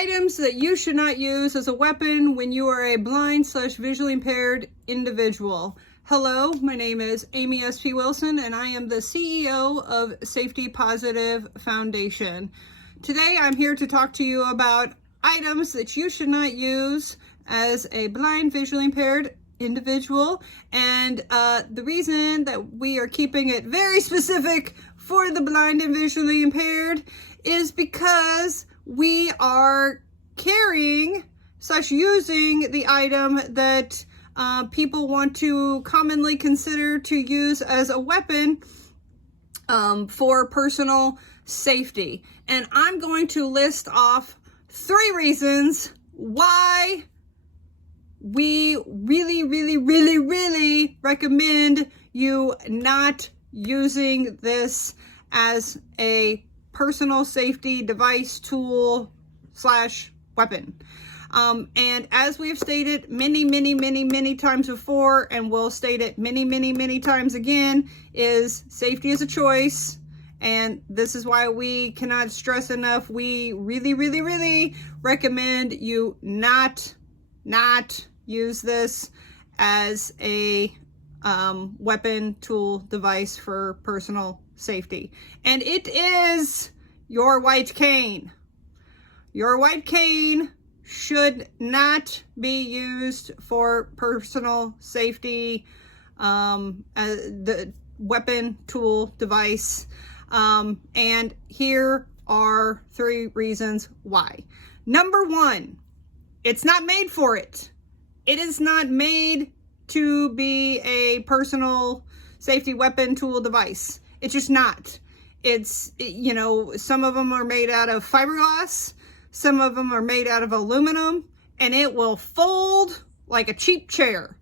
Items that you should not use as a weapon when you are a blind/visually impaired individual. Hello, my name is Amy S.P. Wilson, and I am the CEO of Safety Positive Foundation. Today, I'm here to talk to you about items that you should not use as a blind, visually impaired individual. And the reason that we are keeping it very specific for the blind and visually impaired is because we are carrying/using the item that people want to commonly consider to use as a weapon for personal safety. And I'm going to list off 3 reasons why we really recommend you not using this as a personal safety device, tool / weapon. And as we have stated many times before, and we'll state it many times again, is safety is a choice. And this is why we cannot stress enough. We really recommend you not use this as a weapon, tool, device for personal safety. And it is your white cane. Your white cane should not be used for personal safety, the weapon, tool, device. And here are 3 reasons why. Number 1, it's not made for it. It is not made to be a personal safety weapon, tool, device. It's just not. It's, you know, some of them are made out of fiberglass, some of them are made out of aluminum, and it will fold like a cheap chair.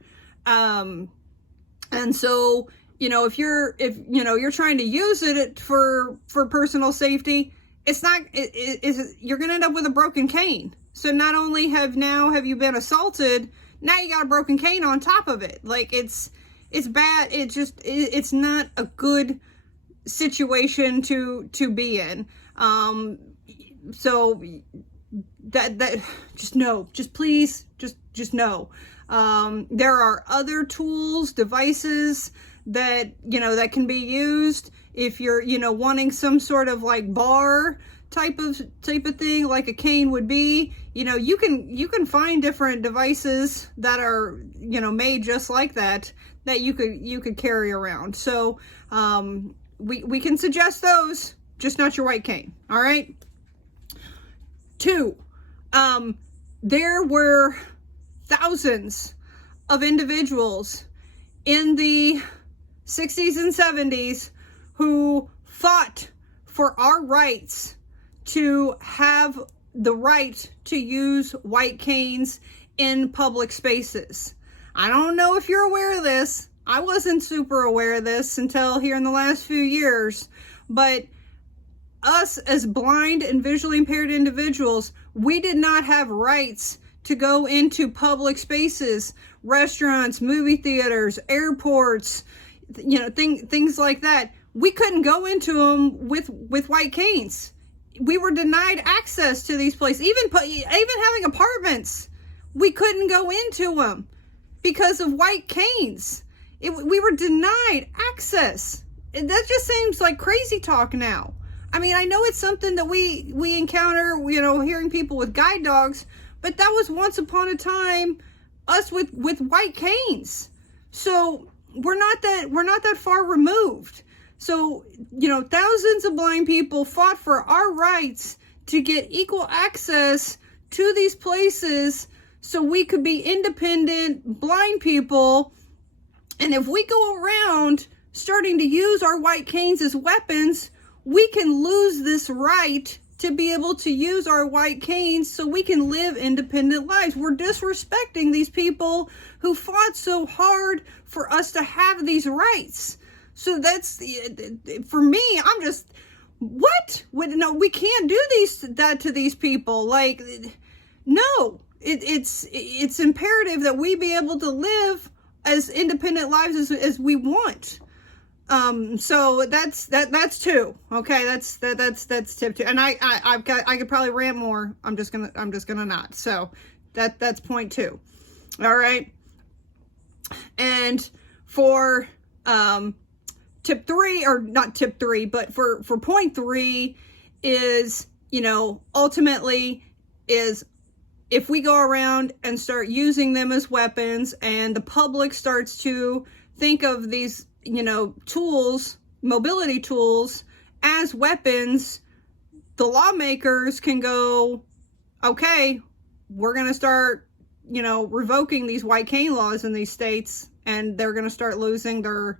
And so, you know, if you're trying to use it for personal safety, it's not, you're going to end up with a broken cane. So not only have you been assaulted, now you got a broken cane on top of it. Like it's bad. It's not a good situation to be in. So that please know. There are other tools, devices that, that can be used if you're, wanting some sort of like bar type of thing, like a cane would be. You can find different devices that are, made just like that you could carry around. So we can suggest those, just not your white cane. All right. 2, there were thousands of individuals in the 60s and 70s who fought for our rights to have the right to use white canes in public spaces. I don't know if you're aware of this. I wasn't super aware of this until here in the last few years, but us as blind and visually impaired individuals, we did not have rights to go into public spaces, restaurants, movie theaters, airports, things like that. We couldn't go into them with white canes. We were denied access to these places. Even having apartments, we couldn't go into them because of white canes. We were denied access. And that just seems like crazy talk now. I mean, I know it's something that we encounter, hearing people with guide dogs, but that was once upon a time us with white canes. So we're not that far removed. So, thousands of blind people fought for our rights to get equal access to these places so we could be independent blind people. And if we go around starting to use our white canes as weapons, we can lose this right to be able to use our white canes so we can live independent lives. We're disrespecting these people who fought so hard for us to have these rights. So that's, for me, I'm just, what? No, we can't do that to these people. Like, no, it's imperative that we be able to live as independent lives as we want. So that's two. Okay, that's tip two. And I could probably rant more. I'm just gonna not. So that's point two. All right. And for tip three, or not tip three, but for point three is, ultimately is, if we go around and start using them as weapons and the public starts to think of these, tools, mobility tools, as weapons, the lawmakers can go, okay, we're going to start, revoking these white cane laws in these states, and they're going to start losing their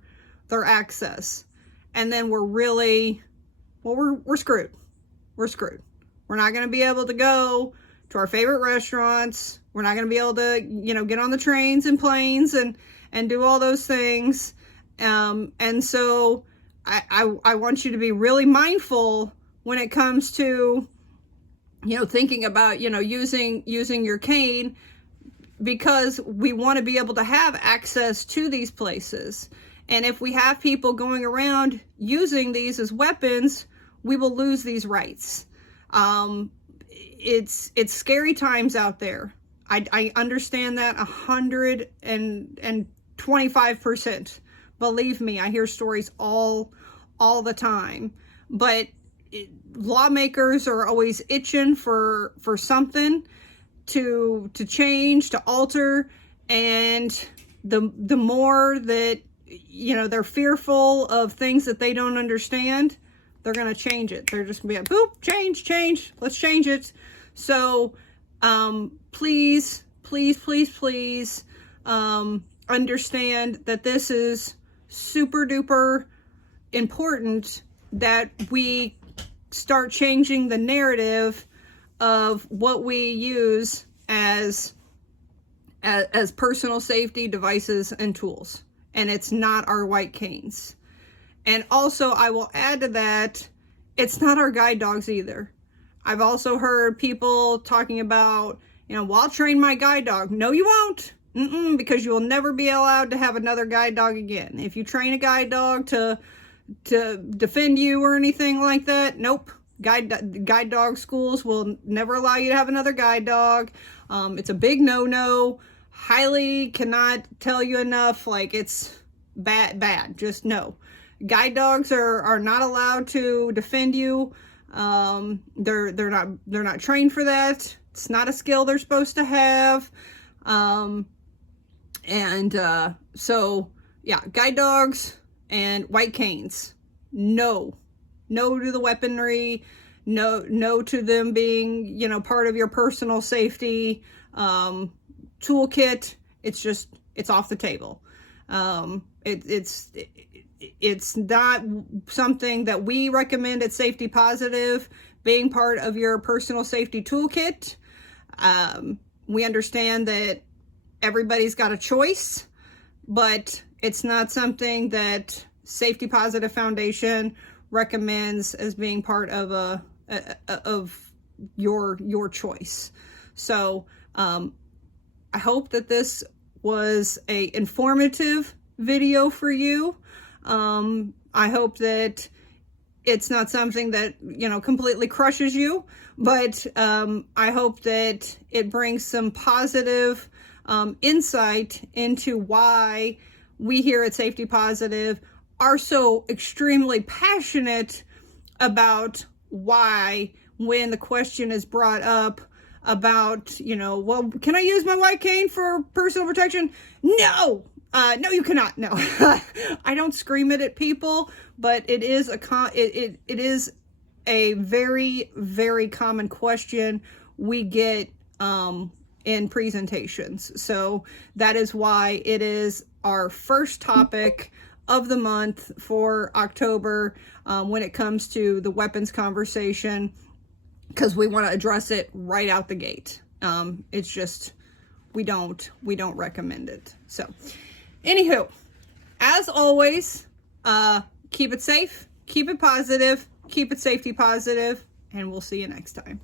access. And then we're really, we're screwed. We're screwed. We're not going to be able to go to our favorite restaurants. We're not going to be able to, get on the trains and planes and do all those things. And so I want you to be really mindful when it comes to, thinking about, using your cane, because we want to be able to have access to these places. And if we have people going around using these as weapons, we will lose these rights. It's scary times out there. I understand that 125%. Believe me, I hear stories all the time. But lawmakers are always itching for something to change, to alter, and the more that they're fearful of things that they don't understand, they're going to change it. They're just going to be like, boop, change, let's change it. So please understand that this is super duper important, that we start changing the narrative of what we use as personal safety devices and tools. And it's not our white canes. And also, I will add to that, it's not our guide dogs either. I've also heard people talking about, well, I'll train my guide dog. No, you won't. Because you will never be allowed to have another guide dog again. If you train a guide dog to defend you or anything like that, nope. Guide dog schools will never allow you to have another guide dog. It's a big no-no. Highly cannot tell you enough. Like, it's bad. Just no. Guide dogs are not allowed to defend you. They're not trained for that. It's not a skill they're supposed to have. So yeah, guide dogs and white canes. No to the weaponry. No to them being, part of your personal safety toolkit. It's off the table. It's not something that we recommend at Safety Positive being part of your personal safety toolkit. We understand that everybody's got a choice, but it's not something that Safety Positive Foundation recommends as being part of of your choice. So I hope that this was a informative video for you. I hope that it's not something that, completely crushes you, but I hope that it brings some positive insight into why we here at Safety Positive are so extremely passionate about why, when the question is brought up about, well, can I use my white cane for personal protection? No, you cannot. No, I don't scream it at people, but it is it is a very, very common question we get in presentations. So that is why it is our first topic of the month for October when it comes to the weapons conversation, because we want to address it right out the gate. It's just, we don't recommend it. So anywho, as always, keep it safe, keep it positive, keep it safety positive, and we'll see you next time.